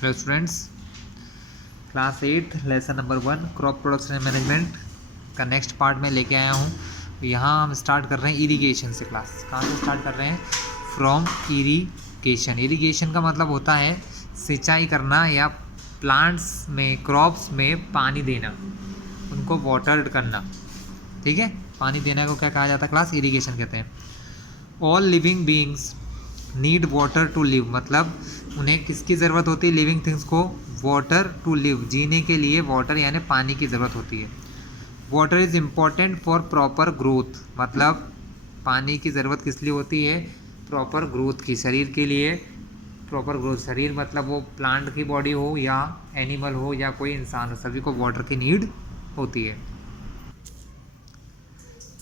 Hello students, class 8 lesson number 1 crop production and management का next part में लेके आया हूँ। यहाँ हम स्टार्ट कर रहे हैं इरिगेशन से। क्लास कहाँ से स्टार्ट कर रहे हैं? From irrigation. इरिगेशन का मतलब होता है सिंचाई करना या प्लांट्स में, क्रॉप्स में पानी देना, उनको वाटर्ड करना। ठीक है, पानी देना को क्या कहा जाता है? क्लास इरिगेशन कहते हैं। All living beings need water to live, मतलब उन्हें किसकी ज़रूरत होती है? लिविंग थिंग्स को वाटर टू लिव, जीने के लिए वाटर यानी पानी की ज़रूरत होती है। Water is important for proper growth, मतलब पानी की ज़रूरत किस लिए होती है? प्रॉपर ग्रोथ की, शरीर के लिए प्रॉपर ग्रोथ। शरीर मतलब वो प्लांट की बॉडी हो या एनिमल हो या कोई इंसान हो, सभी को वाटर की नीड होती है।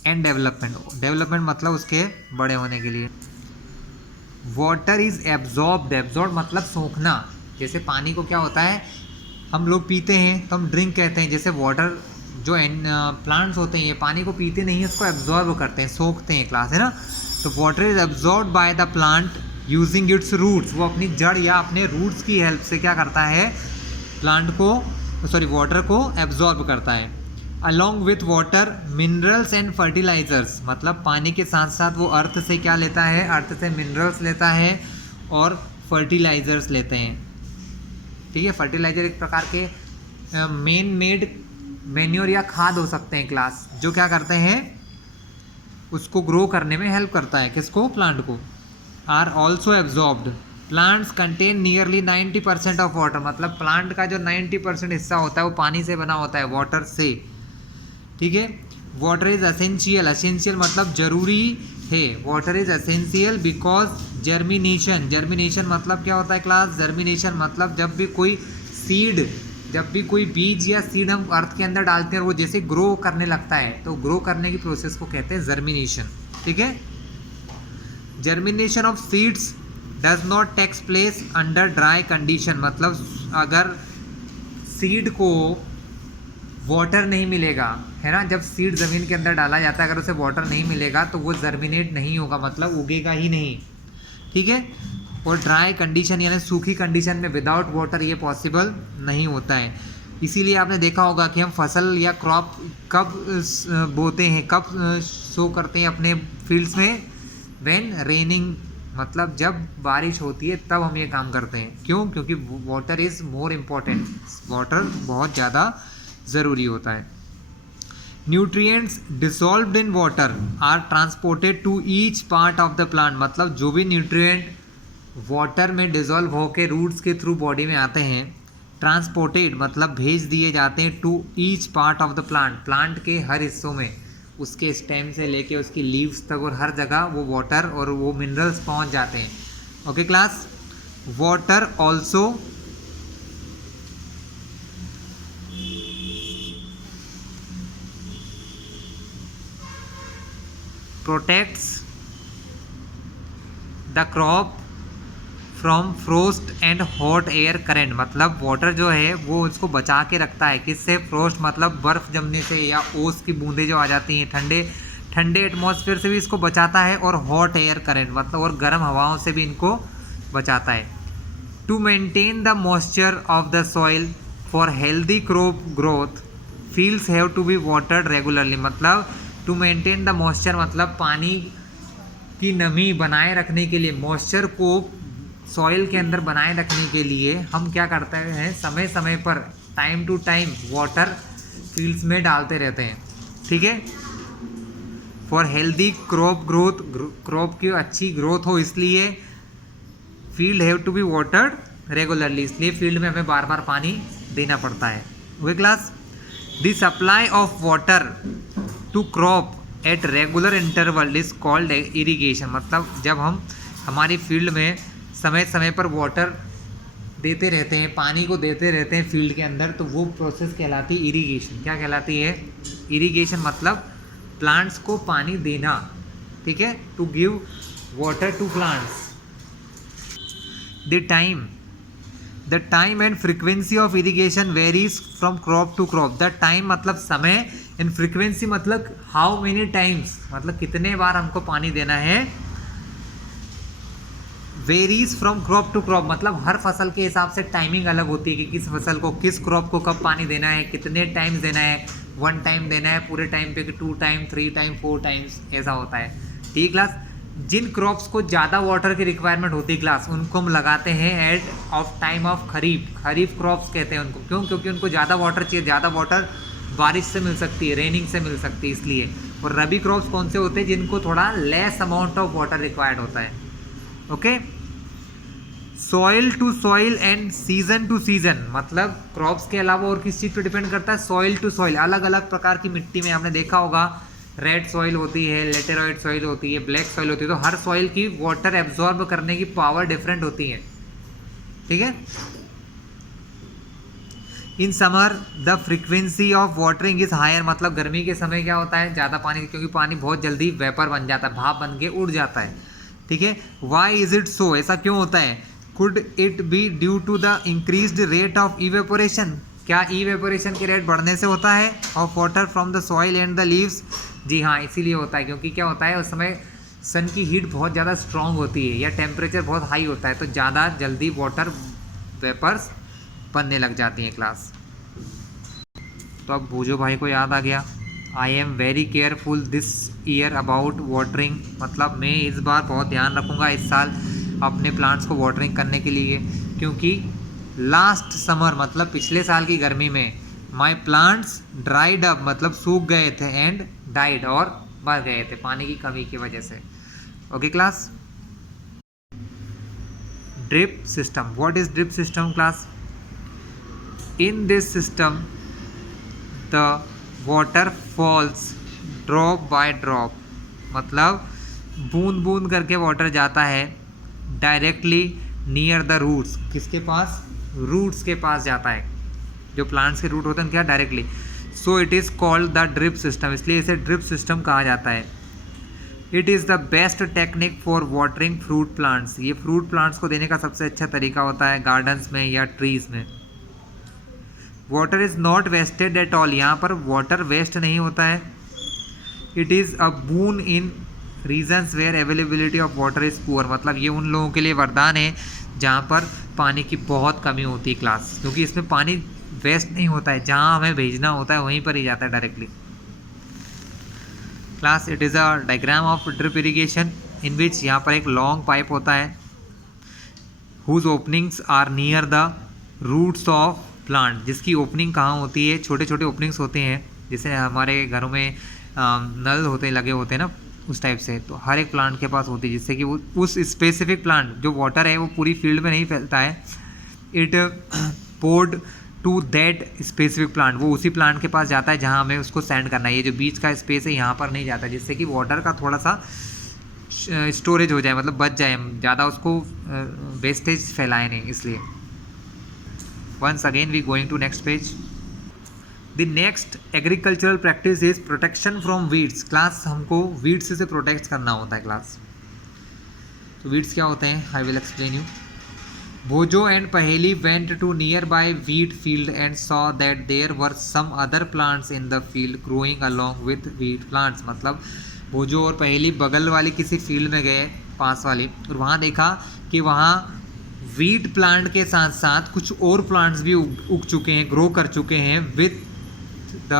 एंड डेवलपमेंट, डेवलपमेंट मतलब उसके बड़े होने के लिए। वाटर इज़ एब्जॉर्ब्ड, एब्जॉर्ब मतलब सोखना। जैसे पानी को क्या होता है, हम लोग पीते हैं तो हम ड्रिंक कहते हैं। जैसे वाटर जो प्लांट्स होते हैं ये पानी को पीते नहीं है, उसको एब्जॉर्ब करते हैं, सोखते हैं। क्लास है ना। तो water is absorbed by the plant using its roots, वो अपनी जड़ या अपने रूट्स की हेल्प से क्या करता है? प्लांट को वाटर को एब्जॉर्ब करता है। Along with water minerals and fertilisers, मतलब पानी के साथ साथ वो अर्थ से क्या लेता है? अर्थ से मिनरल्स लेता है और फर्टिलाइजर्स लेते हैं। ठीक है, फर्टिलाइजर एक प्रकार के मेन मेड मैन्योर या खाद हो सकते हैं। क्लास जो क्या करते हैं? उसको ग्रो करने में हेल्प करता है। किसको? प्लांट को। Are also absorbed. Plants contain nearly 90% of water, मतलब प्लांट का जो 90% हिस्सा होता है वो पानी से बना होता है, वाटर से। ठीक है। वाटर इज असेंशियल, असेंशियल मतलब जरूरी है। Water is essential because germination, germination मतलब क्या होता है? क्लास जर्मिनेशन मतलब जब भी कोई सीड, जब भी कोई बीज या सीड हम अर्थ के अंदर डालते हैं और वो जैसे ग्रो करने लगता है, तो ग्रो करने की प्रोसेस को कहते हैं जर्मिनेशन। ठीक है। Germination of seeds does not takes place under dry condition, मतलब अगर सीड को वाटर नहीं मिलेगा, है ना, जब सीड ज़मीन के अंदर डाला जाता है, अगर उसे वाटर नहीं मिलेगा तो वो जर्मिनेट नहीं होगा, मतलब उगेगा ही नहीं। ठीक है। और ड्राई कंडीशन यानी सूखी कंडीशन में विदाउट वाटर ये पॉसिबल नहीं होता है। इसीलिए आपने देखा होगा कि हम फसल या क्रॉप कब बोते हैं, कब शो करते हैं अपने फील्ड्स में? व्हेन रेनिंग, मतलब जब बारिश होती है तब हम ये काम करते हैं। क्यों? क्योंकि water is more important, water बहुत ज़्यादा ज़रूरी होता है। Nutrients dissolved in water are transported to each part of the plant, मतलब जो भी न्यूट्रिएंट वाटर में डिसॉल्व होकर रूट्स के थ्रू बॉडी में आते हैं, ट्रांसपोर्टेड मतलब भेज दिए जाते हैं to each part of the plant, plant के हर हिस्सों में, उसके स्टेम से लेके उसकी लीव्स तक और हर जगह वो वाटर और वो मिनरल्स पहुंच जाते हैं। Okay class. Water also protects the crop from frost and hot air current, मतलब वाटर जो है वो उसको बचा के रखता है। किससे? फ्रोस्ट मतलब बर्फ़ जमने से या ओस की बूंदें जो आ जाती हैं, ठंडे ठंडे एटमॉस्फेयर से भी इसको बचाता है, और हॉट एयर करेंट मतलब और गर्म हवाओं से भी इनको बचाता है। To maintain the moisture of the soil for healthy crop growth fields have to be watered regularly, मतलब टू मेंटेन द मॉइस्चर मतलब पानी की नमी बनाए रखने के लिए, मॉइस्चर को सॉइल के अंदर बनाए रखने के लिए हम क्या करते हैं? समय समय पर, time to time water fields में डालते रहते हैं। ठीक है। For healthy crop growth, crop की अच्छी ग्रोथ हो इसलिए field have to be watered regularly, इसलिए फील्ड में हमें बार बार पानी देना पड़ता है। Okay class. The supply of water to crop at regular interval is called irrigation, मतलब जब हम हमारी फील्ड में समय समय पर वाटर देते रहते हैं, पानी को देते रहते हैं फील्ड के अंदर, तो वो प्रोसेस कहलाती है इरिगेशन। क्या कहलाती है? इरिगेशन मतलब प्लांट्स को पानी देना। ठीक है। To give water to plants. The time and frequency of irrigation varies from crop to crop. The time मतलब समय, एंड फ्रिक्वेंसी मतलब हाउ मेनी टाइम्स, मतलब कितने बार हमको पानी देना है, varies from crop to crop, मतलब हर फसल के हिसाब से टाइमिंग अलग होती है कि किस फसल को, किस क्रॉप को कब पानी देना है, कितने टाइम्स देना है, 1 टाइम देना है पूरे टाइम पे कि 2 टाइम, 3 टाइम, 4 टाइम्स, ऐसा होता है। ठीक क्लास। जिन क्रॉप्स को ज़्यादा वाटर की रिक्वायरमेंट होती है क्लास, उनको हम लगाते हैं at of time of kharif. Kharif crops कहते हैं उनको, क्यों? क्योंकि उनको ज़्यादा वाटर चाहिए, ज़्यादा वाटर बारिश से मिल सकती है, रेनिंग से मिल सकती है, इसलिए। और रबी क्रॉप्स कौन से होते हैं? जिनको थोड़ा less amount of water required होता है। Okay. Soil to soil and season to season, मतलब क्रॉप्स के अलावा और किस चीज़ पे डिपेंड करता है? Soil to soil. अलग अलग प्रकार की मिट्टी में आपने देखा होगा, रेड सॉइल होती है, लेटेराइट सॉइल होती है, ब्लैक सॉइल होती है, तो हर सॉइल की वाटर एब्जॉर्ब करने की पावर डिफरेंट होती है। ठीक है। In summer the frequency of watering is higher, मतलब गर्मी के समय क्या होता है? ज़्यादा पानी, क्योंकि पानी बहुत जल्दी वेपर बन जाता है, भाप बन के उड़ जाता है। ठीक है। Why is it so? ऐसा क्यों होता है? Could it be due to the increased rate of evaporation? क्या इवेपोरेशन के रेट बढ़ने से होता है? Of water from the soil and the leaves? जी हाँ, इसीलिए होता है, क्योंकि क्या होता है, उस समय सन की हीट बहुत ज़्यादा स्ट्रांग होती है या टेम्परेचर बहुत हाई होता है, तो ज़्यादा जल्दी वाटर वेपर्स बनने लग जाती हैं क्लास। तो अब भूजो भाई को याद आ गया। I am very careful this year about watering, मतलब मैं इस बार बहुत ध्यान रखूँगा इस साल अपने प्लांट्स को वाटरिंग करने के लिए, क्योंकि लास्ट समर, मतलब पिछले साल की गर्मी में, माई प्लांट्स ड्राइड अप, मतलब सूख गए थे, एंड डाइड, और मर गए थे पानी की कमी की वजह से। Okay class. Drip system, what is drip system class? In this system the water falls drop by drop, मतलब बूंद बूंद करके वाटर जाता है डायरेक्टली नियर द रूट्स। किसके पास? रूट्स के पास जाता है, जो प्लांट्स के रूट होते हैं क्या, directly. So it is called the drip system, इसलिए इसे ड्रिप सिस्टम कहा जाता है। It is the best technique for watering fruit plants, ये फ्रूट प्लांट्स को देने का सबसे अच्छा तरीका होता है गार्डन्स में या ट्रीज़ में। Water is not wasted at all, यहाँ पर वाटर वेस्ट नहीं होता है। It is a boon in regions where availability of water is poor, मतलब ये उन लोगों के लिए वरदान है जहाँ पर पानी की बहुत कमी होती है क्लास, क्योंकि इसमें पानी वेस्ट नहीं होता है, जहाँ हमें भेजना होता है वहीं पर ही जाता है directly. Class, it is a diagram of drip irrigation in which, यहाँ पर एक लॉन्ग पाइप होता है, whose openings are near the roots of plant, जिसकी ओपनिंग कहाँ होती है? छोटे छोटे ओपनिंग्स होते हैं, जैसे हमारे घरों में नल होते लगे होते हैं ना, उस टाइप से, तो हर एक प्लांट के पास होती है, जिससे कि वो उस स्पेसिफिक प्लांट, जो वाटर है वो पूरी फील्ड में नहीं फैलता है, it poured to that specific plant, वो उसी प्लांट के पास जाता है जहाँ हमें उसको सेंड करना है। ये जो बीच का स्पेस है यहाँ पर नहीं जाता, जिससे कि वाटर का थोड़ा सा स्टोरेज हो जाए, मतलब बच जाए, हम ज़्यादा उसको वेस्टेज फैलाए नहीं, इसलिए। Once again we going to next page. The next agricultural practice is protection from weeds. Class, हमको weeds से प्रोटेक्ट करना होता है क्लास। तो weeds क्या होते हैं? I will explain you. Bhojo and Paheli went to nearby wheat field and saw that there were some other plants in the field growing along with wheat plants, मतलब भोजो और पहेली बगल वाली किसी फील्ड में गए, पास वाली, और वहाँ देखा कि वहाँ वीट प्लांट के साथ साथ कुछ और प्लांट्स भी उग चुके हैं, ग्रो कर चुके हैं विथ द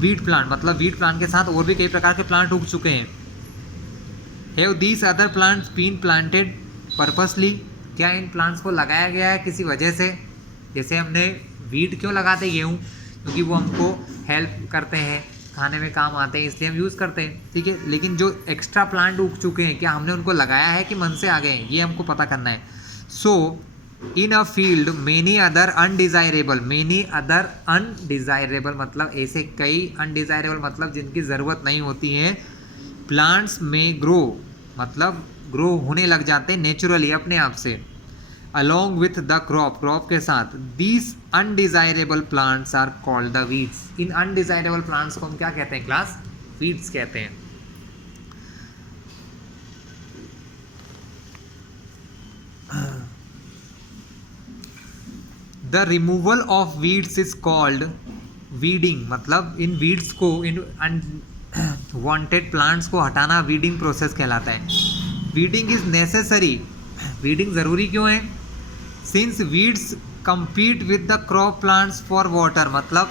वीट प्लांट, मतलब वीट प्लांट के साथ और भी कई प्रकार के प्लांट उग चुके हैं। Have these other plants been planted purposely, क्या इन प्लांट्स को लगाया गया है किसी वजह से? जैसे हमने वीट क्यों लगाते हैं? गेहूँ, क्योंकि वो हमको हेल्प करते हैं, खाने में काम आते हैं, इसलिए हम यूज़ करते हैं। ठीक है, लेकिन जो एक्स्ट्रा प्लांट उग चुके हैं, क्या हमने उनको लगाया है कि मन से आ गए हैं, ये हमको पता करना है। So in a field many other undesirable, many other undesirable मतलब ऐसे कई, अनडिज़ायरेबल मतलब जिनकी ज़रूरत नहीं होती है, प्लांट्स में ग्रो, मतलब ग्रो होने लग जाते हैं नेचुरली अपने आप से, along with the crop, crop के साथ। these undesirable plants are called the weeds, in undesirable plants को हम क्या कहते हैं क्लास? weeds कहते हैं। the removal of weeds is called weeding, मतलब इन weeds को, इन unwanted plants को हटाना weeding प्रोसेस कहलाता है। वीडिंग इज नेसेसरी, वीडिंग ज़रूरी क्यों है? Since weeds compete with the crop plants for water, मतलब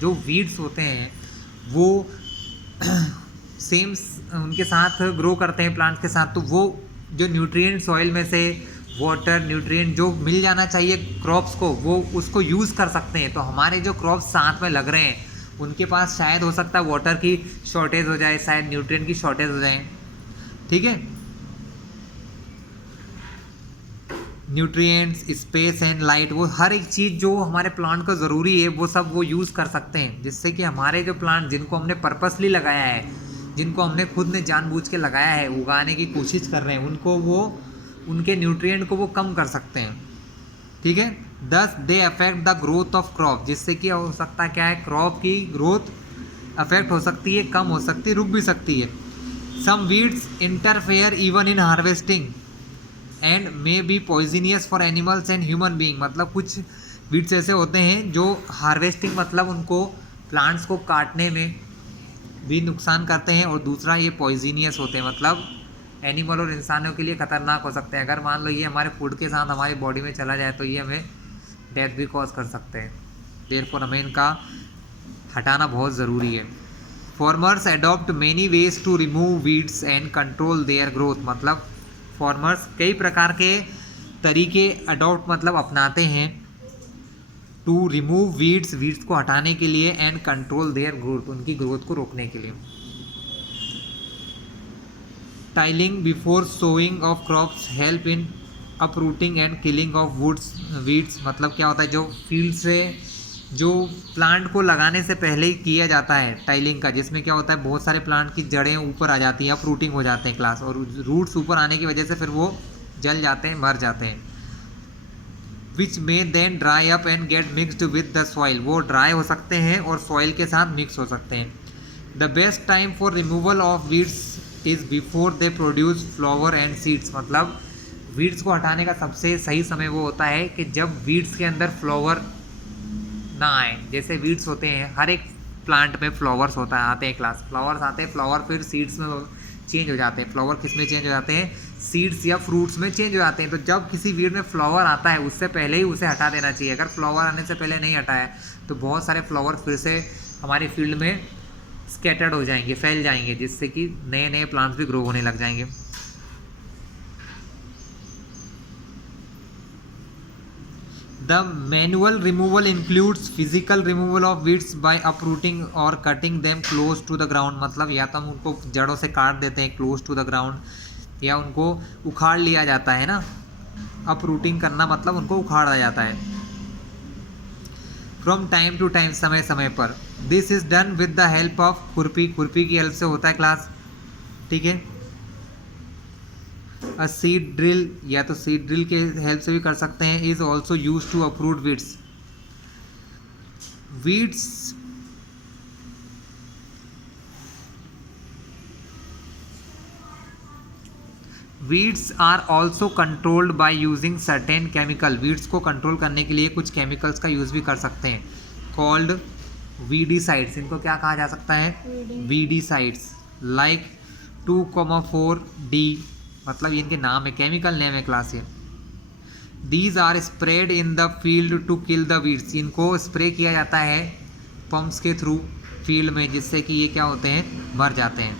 जो वीड्स होते हैं वो सेम उनके साथ ग्रो करते हैं प्लांट्स के साथ, तो वो जो न्यूट्रिएंट सॉइल में से वाटर न्यूट्रिएंट जो मिल जाना चाहिए क्रॉप्स को, वो उसको यूज़ कर सकते हैं। तो हमारे जो क्रॉप्स साथ में लग रहे हैं उनके पास शायद हो सकता है वाटर की शॉर्टेज हो जाए, शायद न्यूट्रिएंट की शॉर्टेज हो जाए, ठीक है। न्यूट्रिएंट्स, स्पेस एंड लाइट, वो हर एक चीज़ जो हमारे प्लांट को ज़रूरी है वो सब वो यूज़ कर सकते हैं, जिससे कि हमारे जो प्लांट जिनको हमने पर्पसली लगाया है, जिनको हमने खुद ने जानबूझ के लगाया है, उगाने की कोशिश कर रहे हैं, उनको वो उनके न्यूट्रिएंट को वो कम कर सकते हैं, ठीक है। दस they affect the growth of crop, जिससे कि हो सकता क्या है, क्रॉप की ग्रोथ अफेक्ट हो सकती है, कम हो सकती है, रुक भी सकती है। Some weeds interfere even in harvesting and may be poisonous for animals and human being, मतलब कुछ वीड्स ऐसे होते हैं जो हार्वेस्टिंग मतलब उनको प्लांट्स को काटने में भी नुकसान करते हैं, और दूसरा ये पॉइजनियस होते हैं, मतलब एनिमल और इंसानों के लिए ख़तरनाक हो सकते हैं। अगर मान लो ये हमारे फूड के साथ हमारी बॉडी में चला जाए तो ये हमें डेथ भी कॉज कर सकते हैं, देयरफॉर हमें इनका हटाना बहुत ज़रूरी है। Farmers adopt many ways to remove weeds and control their growth, मतलब फार्मर्स कई प्रकार के तरीके अडॉप्ट मतलब अपनाते हैं टू रिमूव वीड्स, वीड्स को हटाने के लिए, एंड कंट्रोल देयर ग्रोथ, उनकी ग्रोथ को रोकने के लिए। Tilling before sowing of crops help in uprooting and killing of woods weeds, मतलब क्या होता है, जो फील्ड से जो प्लांट को लगाने से पहले ही किया जाता है टाइलिंग का, जिसमें क्या होता है बहुत सारे प्लांट की जड़ें ऊपर आ जाती हैं, अपरूटिंग हो जाते हैं क्लास, और रूट्स ऊपर आने की वजह से फिर वो जल जाते हैं, मर जाते हैं। विच में then dry up and get mixed with the soil, वो ड्राई हो सकते हैं और सॉइल के साथ मिक्स हो सकते हैं। The best time for removal of weeds is before they produce flower and seeds, मतलब वीड्स को हटाने का सबसे सही समय वो होता है कि जब वीड्स के अंदर फ्लावर ना आए। जैसे वीड्स होते हैं, हर एक प्लांट में फ्लावर्स होता है, आते हैं क्लास, फ्लावर्स आते हैं, फ्लावर फिर सीड्स में चेंज हो जाते हैं, फ्लावर किस में चेंज हो जाते हैं, सीड्स या फ्रूट्स में चेंज हो जाते हैं। तो जब किसी वीड में फ्लावर आता है उससे पहले ही उसे हटा देना चाहिए। अगर फ्लावर आने से पहले नहीं हटाया तो बहुत सारे फ्लावर फिर से हमारी फील्ड में स्कैटर्ड हो जाएंगे, फैल जाएंगे, जिससे कि नए नए प्लांट्स भी ग्रो होने लग जाएंगे। The manual removal includes physical removal of weeds by uprooting or cutting them close to the ground, मतलब या तो हम उनको जड़ों से काट देते हैं close to the ground, या उनको उखाड़ लिया जाता है ना, uprooting करना मतलब उनको उखाड़ा जाता है। From time to time, समय समय पर। This is done with the help of खुरपी, खुरपी की हेल्प से होता है क्लास, ठीक है। अ सीड ड्रिल, या तो सीड ड्रिल के हेल्प से भी कर सकते हैं, is also use to uproot weeds. Weeds are also controlled by using certain chemical, वीड्स को कंट्रोल करने के लिए कुछ केमिकल्स का यूज़ भी कर सकते हैं, कॉल्ड वीडीसाइड्स। इनको क्या कहा जा सकता है, वीडीसाइड्स, लाइक 2,4-D, मतलब इनके नाम है, केमिकल नेम है क्लास ये। These are spread in the field to kill the weeds, इनको स्प्रे किया जाता है पंप्स के थ्रू फील्ड में, जिससे कि ये क्या होते हैं, मर जाते हैं।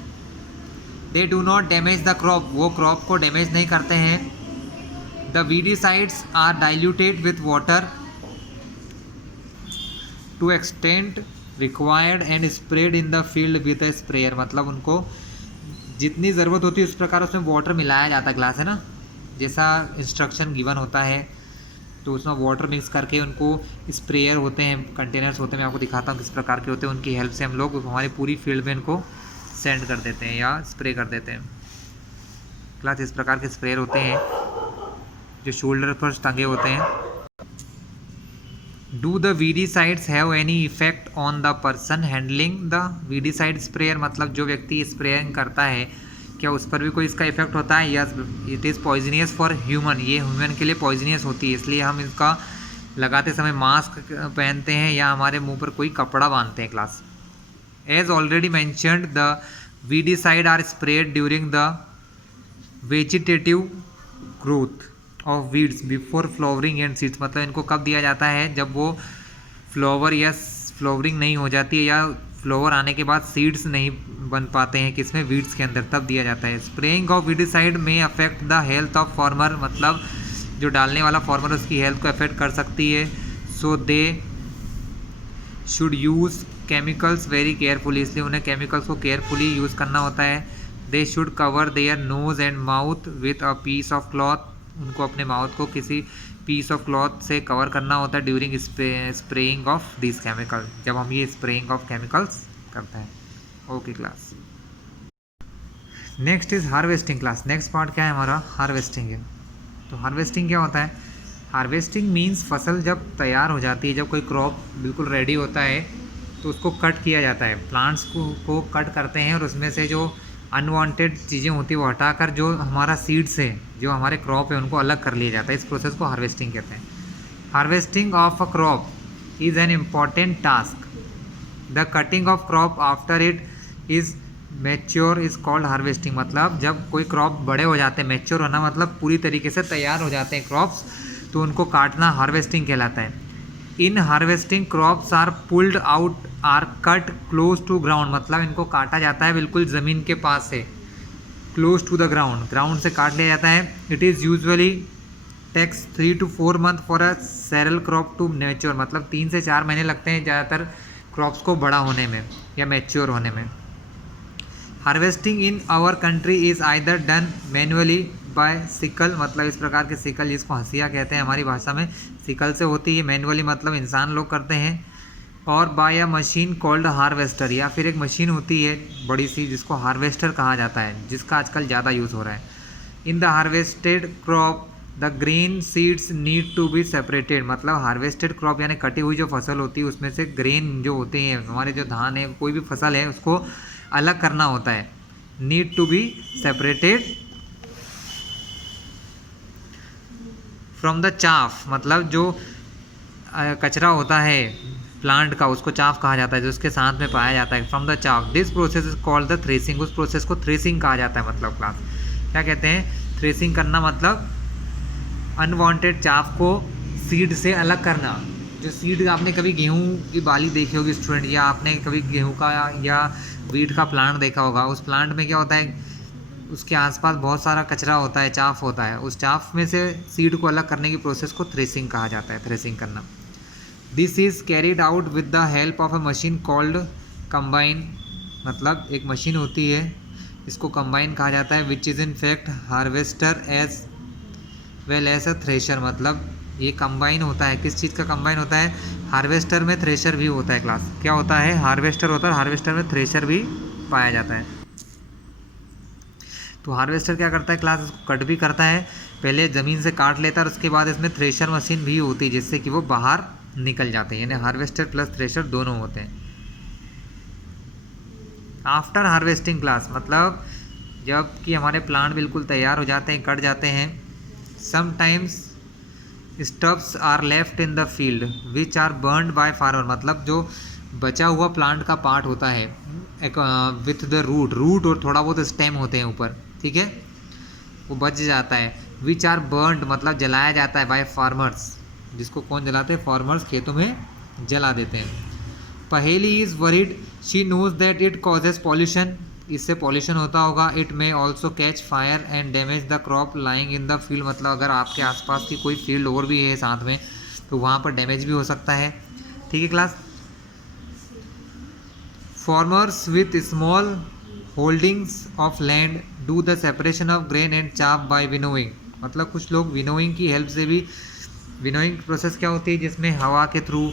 They do not damage the crop, वो क्रॉप को डैमेज नहीं करते हैं। The weedicides are diluted with water to extent required and spread in the field with a sprayer, मतलब उनको जितनी ज़रूरत होती है उस प्रकार उसमें वाटर मिलाया जाता है क्लास, है ना, जैसा इंस्ट्रक्शन गिवन होता है, तो उसमें वाटर मिक्स करके उनको स्प्रेयर होते हैं, कंटेनर्स होते हैं, मैं आपको दिखाता हूँ किस प्रकार के होते हैं, उनकी हेल्प से हम लोग हमारी पूरी फील्ड में इनको सेंड कर देते हैं या स्प्रे कर देते हैं क्लास। इस प्रकार के स्प्रेयर होते हैं जो शोल्डर पर टंगे होते हैं। Do the weedicides have any effect on the person handling the weedicide sprayer, मतलब जो व्यक्ति स्प्रेइंग करता है क्या उस पर भी कोई इसका इफेक्ट होता है। Yes, it is poisonous for human, ये ह्यूमन के लिए पॉइजनियस होती है, इसलिए हम इसका लगाते समय मास्क पहनते हैं या हमारे मुंह पर कोई कपड़ा बांधते हैं class. As already mentioned the weedicide are spread during the vegetative growth of weeds before flowering and seeds, मतलब इनको कब दिया जाता है, जब वो फ्लावर या फ्लावरिंग नहीं हो जाती है या फ्लावर आने के बाद सीड्स नहीं बन पाते हैं किसमें, वीड्स के अंदर, तब दिया जाता है। स्प्रेइंग ऑफ वीडिसाइड में affect the health of farmer, मतलब जो डालने वाला फार्मर उसकी हेल्थ को अफेक्ट कर सकती है। So they should use chemicals very carefully, इसलिए उन्हें केमिकल्स को केयरफुली यूज़ करना होता है। They should cover their nose and mouth with a piece of cloth, उनको अपने माउथ को किसी पीस ऑफ क्लॉथ से कवर करना होता है during spraying of this chemical, जब हम ये स्प्रेइंग ऑफ केमिकल्स करते हैं। Okay class, next is harvesting class. Next part क्या है हमारा, हार्वेस्टिंग है। तो हार्वेस्टिंग क्या होता है, हार्वेस्टिंग मीन्स फसल जब तैयार हो जाती है, जब कोई क्रॉप बिल्कुल रेडी होता है तो उसको कट किया जाता है, प्लांट्स को कट करते हैं और उसमें से जो अनवांटेड चीज़ें होती हैं वो हटाकर जो हमारा सीड्स है, जो हमारे क्रॉप है, उनको अलग कर लिया जाता है। इस प्रोसेस को हार्वेस्टिंग कहते हैं। Harvesting of a crop is an important task. The cutting of crop after it is mature is called harvesting, मतलब जब कोई क्रॉप बड़े हो जाते हैं, मैच्योर होना मतलब पूरी तरीके से तैयार हो जाते हैं क्रॉप्स, तो उनको काटना हार्वेस्टिंग कहलाता है। In harvesting crops are pulled out or cut close to ground, मतलब इनको काटा जाता है बिल्कुल ज़मीन के पास से, close to the ground, ground से काट लिया जाता है। It is usually takes 3 to 4 month for a cereal crop to mature, मतलब 3 से 4 महीने लगते हैं ज़्यादातर क्रॉप्स को बड़ा होने में या मैच्योर होने में। Harvesting in our country is either done manually by sickle, मतलब इस प्रकार के सिकल जिसको हंसिया कहते हैं हमारी भाषा में, सिकल से होती है। मैनुअली मतलब इंसान लोग करते हैं। और by a machine called harvester, या फिर एक मशीन होती है बड़ी सी जिसको हार्वेस्टर कहा जाता है, जिसका आजकल ज़्यादा यूज़ हो रहा है। In the harvested crop the grain seeds need to be separated, मतलब हार्वेस्टेड क्रॉप यानी कटी हुई जो फसल होती है उसमें से ग्रेन जो होते हैं हमारे, जो धान है, कोई भी फसल है, उसको अलग करना होता है। Need to be separated from the chaff, मतलब जो कचरा होता है प्लांट का उसको चाफ कहा जाता है, जो उसके साथ में पाया जाता है, from the chaff. This process is called the threshing, उस प्रोसेस को थ्रेसिंग कहा जाता है। मतलब क्लास क्या कहते हैं, थ्रेसिंग करना मतलब अनवांटेड चाफ को सीड से अलग करना। जो सीड, आपने कभी गेहूं की बाली देखी होगी स्टूडेंट, या आपने कभी गेहूं का या वीट का प्लांट देखा होगा, उस प्लांट में क्या होता है, उसके आसपास बहुत सारा कचरा होता है, चाफ होता है, उस चाफ में से सीड को अलग करने की प्रोसेस को थ्रेसिंग कहा जाता है, थ्रेसिंग करना। This is carried out with the help of a machine called combine, मतलब एक मशीन होती है, इसको कंबाइन कहा जाता है, which is in fact harvester as well as a thresher, मतलब ये कंबाइन होता है, किस चीज़ का कंबाइन होता है, हार्वेस्टर में थ्रेशर भी होता है। क्लास क्या होता है, हार्वेस्टर होता है, हार्वेस्टर में थ्रेशर भी पाया जाता है। तो हार्वेस्टर क्या करता है क्लास, इसको कट भी करता है, पहले ज़मीन से काट लेता है और उसके बाद इसमें थ्रेशर मशीन भी होती है जिससे कि वो बाहर निकल जाते हैं, यानी हार्वेस्टर प्लस थ्रेशर दोनों होते हैं। आफ्टर हार्वेस्टिंग क्लास मतलब जब कि हमारे प्लांट बिल्कुल तैयार हो जाते हैं, कट जाते हैं, sometimes stubs are left in the field which are burned by farmer, मतलब जो बचा हुआ प्लांट का पार्ट होता है विथ द रूट और थोड़ा बहुत स्टेम होते हैं ऊपर, ठीक है, वो बच जाता है। विच आर बर्नड मतलब जलाया जाता है बाय फार्मर्स, जिसको कौन जलाते हैं, फार्मर्स खेतों में जला देते हैं। Paheli is worried she knows that it causes pollution, इससे पॉल्यूशन होता होगा। It may also catch fire and damage the crop lying in the field, मतलब अगर आपके आसपास की कोई फील्ड और भी है साथ में तो वहाँ पर डैमेज भी हो सकता है, ठीक है class. Farmers with small holdings of land do the separation of grain and चाप बाय विनोइंग, मतलब कुछ लोग विनोइंग की हेल्प से भी, विनोइंग प्रोसेस क्या होती है जिसमें हवा के थ्रू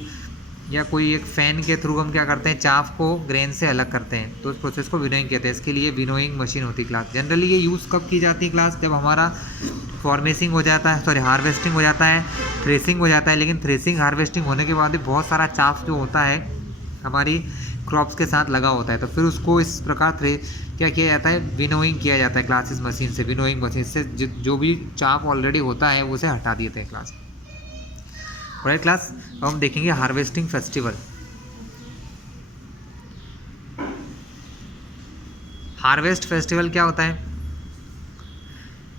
या कोई एक फ़ैन के थ्रू हम क्या करते हैं, चाफ को ग्रेन से अलग करते हैं, तो उस प्रोसेस को विनोइंग कहते हैं। इसके लिए विनोइंग मशीन होती है क्लास। जनरली ये यूज़ कब की जाती है क्लास, जब हमारा फॉर्मेसिंग हो जाता है, सॉरी हार्वेस्टिंग हो जाता है, थ्रेसिंग हो जाता है, लेकिन थ्रेसिंग हार्वेस्टिंग होने के बाद भी बहुत सारा चाफ जो होता है हमारी क्रॉप्स के साथ लगा होता है, तो फिर उसको इस प्रकार क्या किया जाता है, विनोइंग किया जाता है क्लास, इस मशीन से, विनोइंग मशीन से जो भी चाफ ऑलरेडी होता है उसे हटा देते हैं क्लास। राइट क्लास, अब हम देखेंगे हार्वेस्टिंग फेस्टिवल। हार्वेस्ट फेस्टिवल क्या होता है,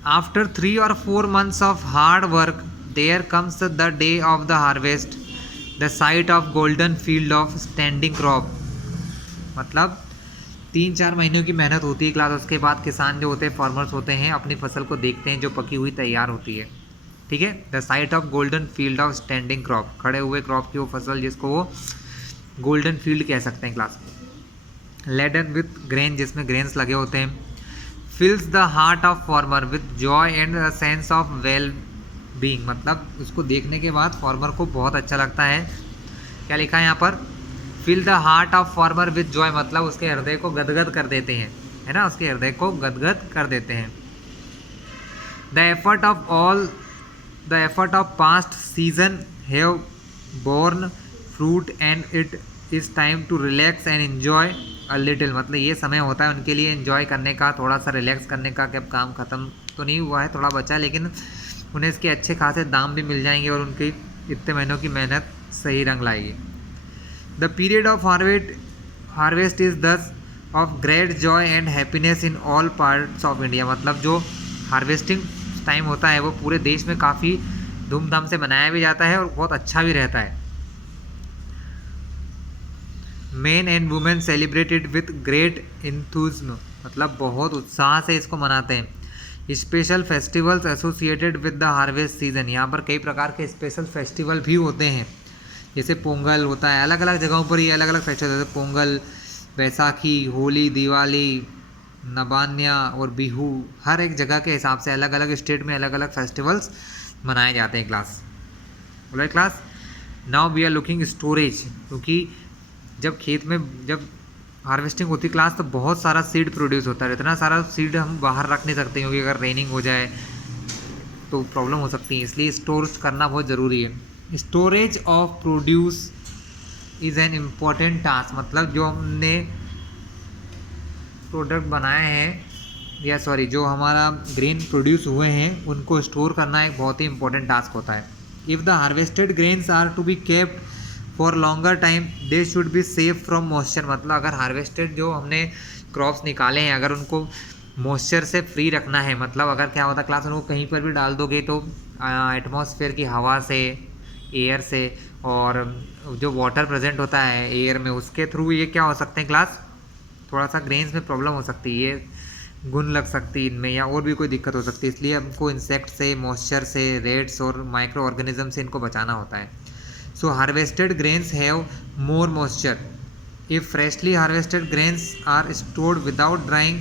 After 3 or 4 months of hard work, there comes the day of the harvest, the sight of golden field of standing crop. मतलब 3-4 महीनों की मेहनत होती है क्लास, उसके बाद किसान जो होते हैं, फार्मर्स होते हैं, अपनी फसल को देखते हैं जो पकी हुई तैयार होती है, ठीक है। The site of golden field of standing crop, खड़े हुए क्रॉप की वो फसल जिसको वो गोल्डन फील्ड कह सकते हैं क्लास। लेडन विथ ग्रेन, जिसमें ग्रेन्स लगे होते हैं। फिल्स the heart of farmer with Joy and the sense of well being, मतलब उसको देखने के बाद फार्मर को बहुत अच्छा लगता है। क्या लिखा है यहाँ पर? Fill the heart of farmer with joy, मतलब उसके हृदय को गदगद कर देते हैं, है ना, उसके हृदय को गदगद कर देते हैं। The effort of past season have borne fruit and it is time to relax and enjoy a little, मतलब ये समय होता है उनके लिए एंजॉय करने का, थोड़ा सा रिलैक्स करने का, कि अब काम ख़त्म तो नहीं हुआ है, थोड़ा बचा, लेकिन उन्हें इसके अच्छे खासे दाम भी मिल जाएंगे और उनकी इतने महीनों की मेहनत सही रंग लाएगी। The period of harvest is this of great joy and happiness in all parts of India, मतलब जो हार्वेस्टिंग टाइम होता है वो पूरे देश में काफ़ी धूमधाम से मनाया भी जाता है और बहुत अच्छा भी रहता है। Men and women celebrated with great enthusiasm, मतलब बहुत उत्साह से इसको मनाते हैं। Special festivals associated with the harvest season, यहाँ पर कई प्रकार के स्पेशल फेस्टिवल भी होते हैं, जैसे पोंगल होता है, अलग अलग जगहों पर ये अलग अलग फेस्टिवल होते हैं। पोंगल, बैसाखी, होली, दिवाली, नबान्या और बिहू, हर एक जगह के हिसाब से अलग अलग स्टेट में अलग अलग फेस्टिवल्स मनाए जाते हैं क्लास। बोला class. Now we are looking storage, क्योंकि जब खेत में जब हार्वेस्टिंग होती क्लास तो बहुत सारा सीड प्रोड्यूस होता है, इतना सारा सीड हम बाहर रख नहीं सकते क्योंकि अगर रेनिंग हो जाए तो प्रॉब्लम हो सकती है, इसलिए स्टोर करना बहुत ज़रूरी है। Storage of produce is an important task, मतलब जो हमने प्रोडक्ट बनाए हैं या सॉरी जो हमारा ग्रेन प्रोड्यूस हुए हैं उनको स्टोर करना एक बहुत ही इंपॉर्टेंट टास्क होता है। If the harvested grains are to be kept for longer time they should be safe from moisture, मतलब अगर हार्वेस्टेड जो हमने क्रॉप्स निकाले हैं अगर उनको मॉइस्चर से फ्री रखना है, मतलब अगर क्या होता है क्लास उनको कहीं पर भी डाल दोगे तो एटमॉस्फेयर की हवा से, एयर से और जो वाटर प्रेजेंट होता है एयर में उसके थ्रू ये क्या हो सकते हैं क्लास, थोड़ा सा ग्रेन्स में प्रॉब्लम हो सकती है, ये घुन लग सकती है इनमें या और भी कोई दिक्कत हो सकती है, इसलिए हमको इंसेक्ट से, मॉइस्चर से, रेड्स और माइक्रो ऑर्गेनिज्म से इनको बचाना होता है। So harvested grains have more moisture. If freshly harvested grains are stored without drying,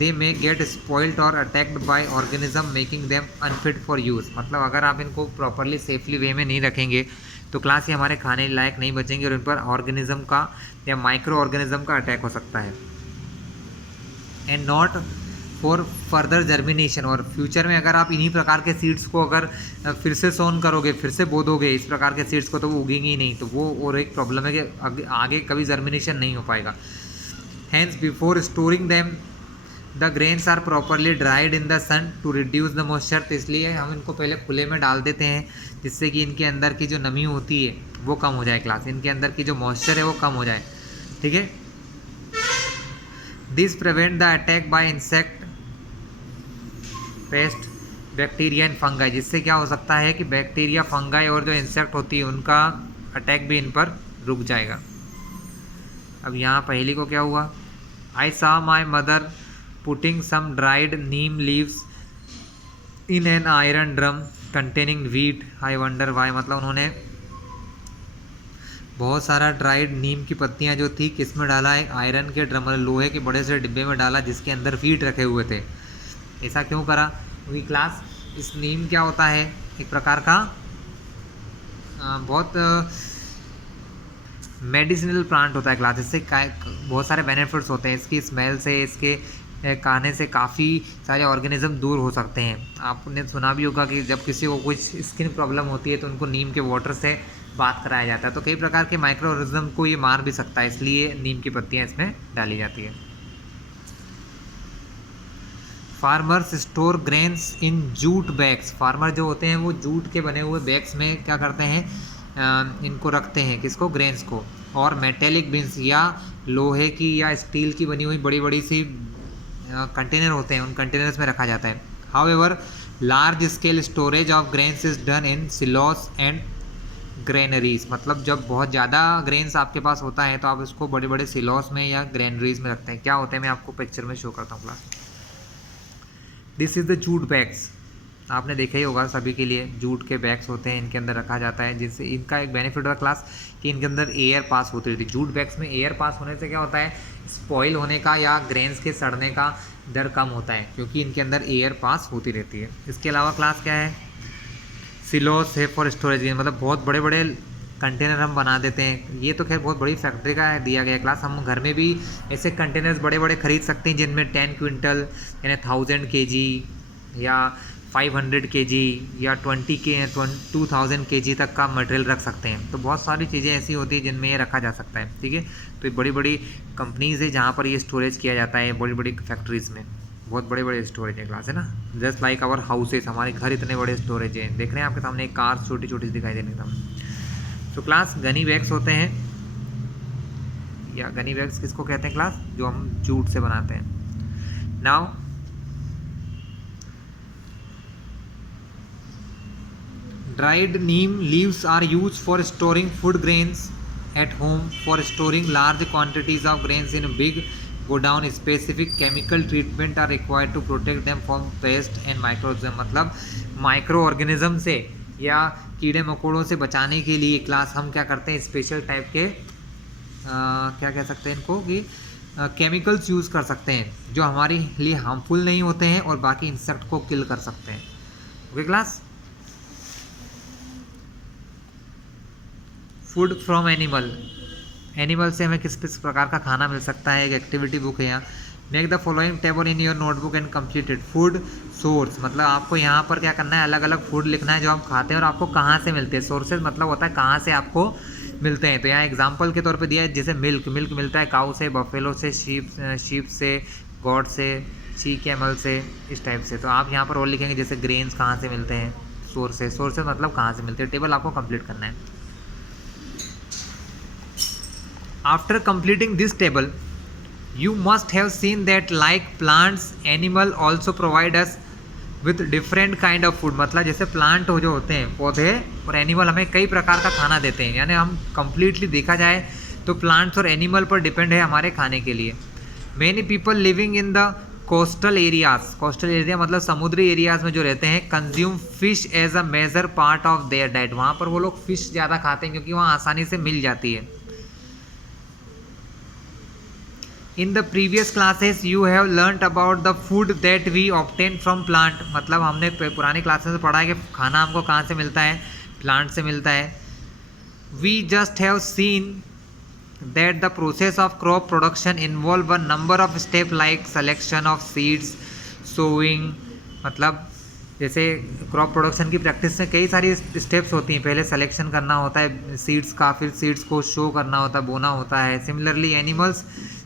they may get spoiled or attacked by organism making them unfit for use. मतलब अगर आप इनको प्रॉपरली सेफली वे में नहीं रखेंगे तो क्लास ये हमारे खाने लायक नहीं बचेंगे और इन पर ऑर्गेनिज्म का या माइक्रो ऑर्गेनिज्म का अटैक हो सकता है। And not for further germination, और फ्यूचर में अगर आप इन्हीं प्रकार के सीड्स को अगर फिर से सोन करोगे, फिर से बो दोगे इस प्रकार के सीड्स को तो वो उगेंगे ही नहीं, तो वो और एक प्रॉब्लम है कि आगे कभी जर्मिनेशन नहीं हो पाएगा। Hence before storing them the grains are properly dried in the sun to reduce the moisture, तो इसलिए हम इनको पहले खुले में डाल देते हैं जिससे कि इनके अंदर की जो नमी होती है वो कम हो जाए क्लास, इनके अंदर की जो मॉइस्चर है वो कम हो जाए, ठीक है। This prevent the attack by insect, paste, bacteria and fungi, जिससे क्या हो सकता है कि बैक्टीरिया, फंगाई और जो इंसेक्ट होती है उनका अटैक भी इन पर रुक जाएगा। अब यहाँ पहली को क्या हुआ, I saw my mother putting some dried neem leaves in an iron drum containing wheat, I wonder why, मतलब उन्होंने बहुत सारा ड्राइड नीम की पत्तियाँ जो थी किस में डाला, एक आयरन के ड्रम, लोहे के बड़े से डिब्बे में डाला जिसके अंदर व्हीट रखे हुए थे। ऐसा क्यों करा, क्योंकि क्लास इस नीम क्या होता है, एक प्रकार का बहुत मेडिसिनल प्लांट होता है क्लास, इससे बहुत सारे बेनिफिट्स होते हैं, इसकी स्मेल से, इसके खाने से काफ़ी सारे ऑर्गेनिज्म दूर हो सकते हैं। आपने सुना भी होगा कि जब किसी को कुछ स्किन प्रॉब्लम होती है तो उनको नीम के वाटर से बात कराया जाता है, तो कई प्रकार के माइक्रो ऑर्गेनिज्म को ये मार भी सकता है, इसलिए नीम की पत्तियाँ इसमें डाली जाती है। Farmers store grains in jute bags, farmer जो होते हैं वो जूट के बने हुए बैग्स में क्या करते हैं, इनको रखते हैं, किसको, ग्रेन्स को। और मेटेलिक बिन्स या लोहे की या स्टील की बनी हुई बड़ी बड़ी सी कंटेनर होते हैं, उन कंटेनर्स में रखा जाता है। However large scale storage of grains is done in silos and granaries, मतलब जब बहुत ज़्यादा ग्रेन्स आपके पास होता है तो आप इसको बड़े बड़े सिलोस में या ग्रेनरीज में रखते हैं। क्या होते हैं मैं आपको पिक्चर में शो करता हूँ class. This is the jute bags, आपने देखा ही होगा सभी के लिए जूट के बैग्स होते हैं, इनके अंदर रखा जाता है, जिससे इनका एक बेनिफिट होता है क्लास कि इनके अंदर एयर पास होती रहती है। जूट बैग्स में एयर पास होने से क्या होता है, स्पॉइल होने का या ग्रेन्स के सड़ने का दर कम होता है, क्योंकि इनके अंदर एयर पास होती रहती है। इसके अलावा क्लास क्या है, सिलोस है फॉर स्टोरेज, मतलब बहुत बड़े बड़े कंटेनर हम बना देते हैं। ये तो खैर बहुत बड़ी फैक्ट्री का दिया गया क्लास, हम घर में भी ऐसे कंटेनर्स बड़े बड़े खरीद सकते हैं जिनमें 10 क्विंटल यानी 1000 kg या 500 kg या 2000 kg तक का मटेरियल रख सकते हैं। तो बहुत सारी चीज़ें ऐसी होती हैं जिनमें ये रखा जा सकता है, ठीक है। तो ये बड़ी बड़ी कंपनीज़ है जहाँ पर ये स्टोरेज किया जाता है, बड़ी बड़ी फैक्ट्रीज़ में बहुत बड़े बड़े स्टोरेज है क्लास, है ना। जस्ट लाइक आवर हाउसेस, हमारे घर इतने बड़े स्टोरेज हैं। देख रहे हैं आपके सामने कार छोटी छोटी दिखाई देने का। तो क्लास गनी बैग्स होते हैं, या गनी बैग्स किसको कहते हैं क्लास, जो हम जूट से बनाते हैं। Now dried neem leaves are use for storing food grains at home, for storing large quantities of grains in big godown, specific chemical treatment are required to protect them from pest and microorganism, मतलब microorganism से या कीड़े मकोड़ों से बचाने के लिए class हम क्या करते हैं, स्पेशल टाइप के क्या कह सकते हैं इनको कि केमिकल्स यूज़ कर सकते हैं जो हमारे लिए हार्मफुल नहीं होते हैं और बाकी इंसेक्ट को किल कर सकते हैं। Okay class. Food from animal से हमें किस किस प्रकार का खाना मिल सकता है, एक एक्टिविटी बुक है यहाँ। Make the following table in your notebook and completed. Food source, मतलब आपको यहाँ पर क्या करना है, अलग अलग फूड लिखना है जो आप खाते हैं और आपको कहाँ से मिलते हैं। सोर्सेज मतलब होता है कहाँ से आपको मिलते हैं। तो यहाँ एग्जांपल के तौर पे दिया है, जैसे मिल्क मिलता है काऊ से, बफेलो से, शीप से, गॉड से, शी कैमल से, इस टाइप से। तो आप यहाँ पर और लिखेंगे जैसे ग्रेन्स कहाँ से मिलते हैं, सोर्सेज मतलब कहाँ से मिलते हैं। टेबल आपको कंप्लीट करना है। After completing this table you must have seen that like plants animal also provide us with different kind of food, मतलब जैसे प्लांट हो जो होते हैं पौधे और एनिमल हमें कई प्रकार का खाना देते हैं, यानी हम कंप्लीटली देखा जाए तो प्लांट्स और एनिमल पर डिपेंड है हमारे खाने के लिए। Many people living in the coastal area मतलब समुद्री एरियाज में जो रहते हैं, consume fish as a major part of their diet, वहाँ पर वो लोग फिश ज़्यादा खाते हैं क्योंकि वहाँ आसानी से मिल जाती है। In the previous classes you have learnt about the food that we obtain from plant, मतलब हमने पुरानी क्लासेस में पढ़ा है कि खाना हमको कहाँ से मिलता है, प्लांट से मिलता है। We just have seen that the process of crop production involve a number of steps like selection of seeds, sowing, मतलब जैसे क्रॉप प्रोडक्शन की प्रैक्टिस में कई सारी स्टेप्स होती हैं। पहले सिलेक्शन करना होता है सीड्स का, फिर सीड्स को शो करना होता है, बोना होता है। Similarly animals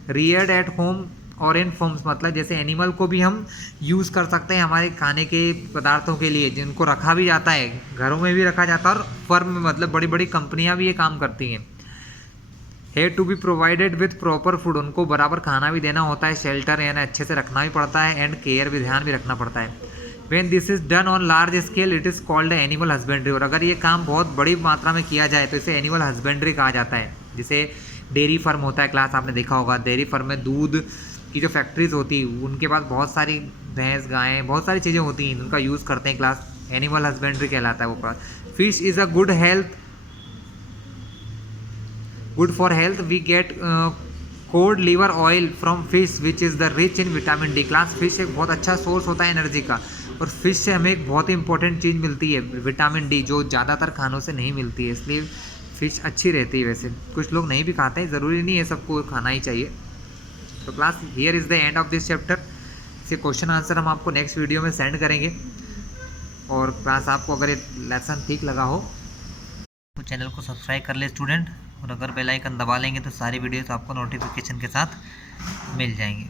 Rudyard at home और इन फॉर्म्स, मतलब जैसे एनिमल को भी हम यूज़ कर सकते हैं हमारे खाने के पदार्थों के लिए, जिनको रखा भी जाता है, घरों में भी रखा जाता है और फर्म में, मतलब बड़ी बड़ी कंपनियां भी ये काम करती हैं। है to be provided with proper food, उनको बराबर खाना भी देना होता है, शेल्टर यानी अच्छे से रखना भी पड़ता है, एंड केयर भी, ध्यान भी रखना पड़ता है। When this is done on large scale it is called animal husbandry, और अगर ये काम बहुत बड़ी मात्रा में किया जाए तो इसे एनिमल हस्बेंड्री कहा जाता है। जैसे डेयरी फार्म होता है क्लास, आपने देखा होगा डेयरी फार्म में दूध की जो फैक्ट्रीज होती है उनके पास बहुत सारी भैंस गायें बहुत सारी चीज़ें होती हैं, उनका यूज़ करते हैं क्लास, एनिमल हस्बेंड्री कहलाता है वो class. Fish is a good for health, we get cod liver oil from fish which is the rich in vitamin D. Class fish एक बहुत अच्छा सोर्स होता है एनर्जी का, और फिश से हमें एक बहुत ही इंपॉर्टेंट चीज़ मिलती है विटामिन डी, जो ज़्यादातर खानों से नहीं मिलती है, इसलिए फ़िश अच्छी रहती है। वैसे कुछ लोग नहीं भी खाते हैं, ज़रूरी नहीं है सबको खाना ही चाहिए। तो class here is the end of this chapter. इसके क्वेश्चन आंसर हम आपको नेक्स्ट वीडियो में सेंड करेंगे। और क्लास आपको अगर ये लेसन ठीक लगा हो तो चैनल को सब्सक्राइब कर ले स्टूडेंट, और अगर बेल आइकन दबा लेंगे तो सारी वीडियोस आपको नोटिफिकेशन के साथ मिल जाएंगे।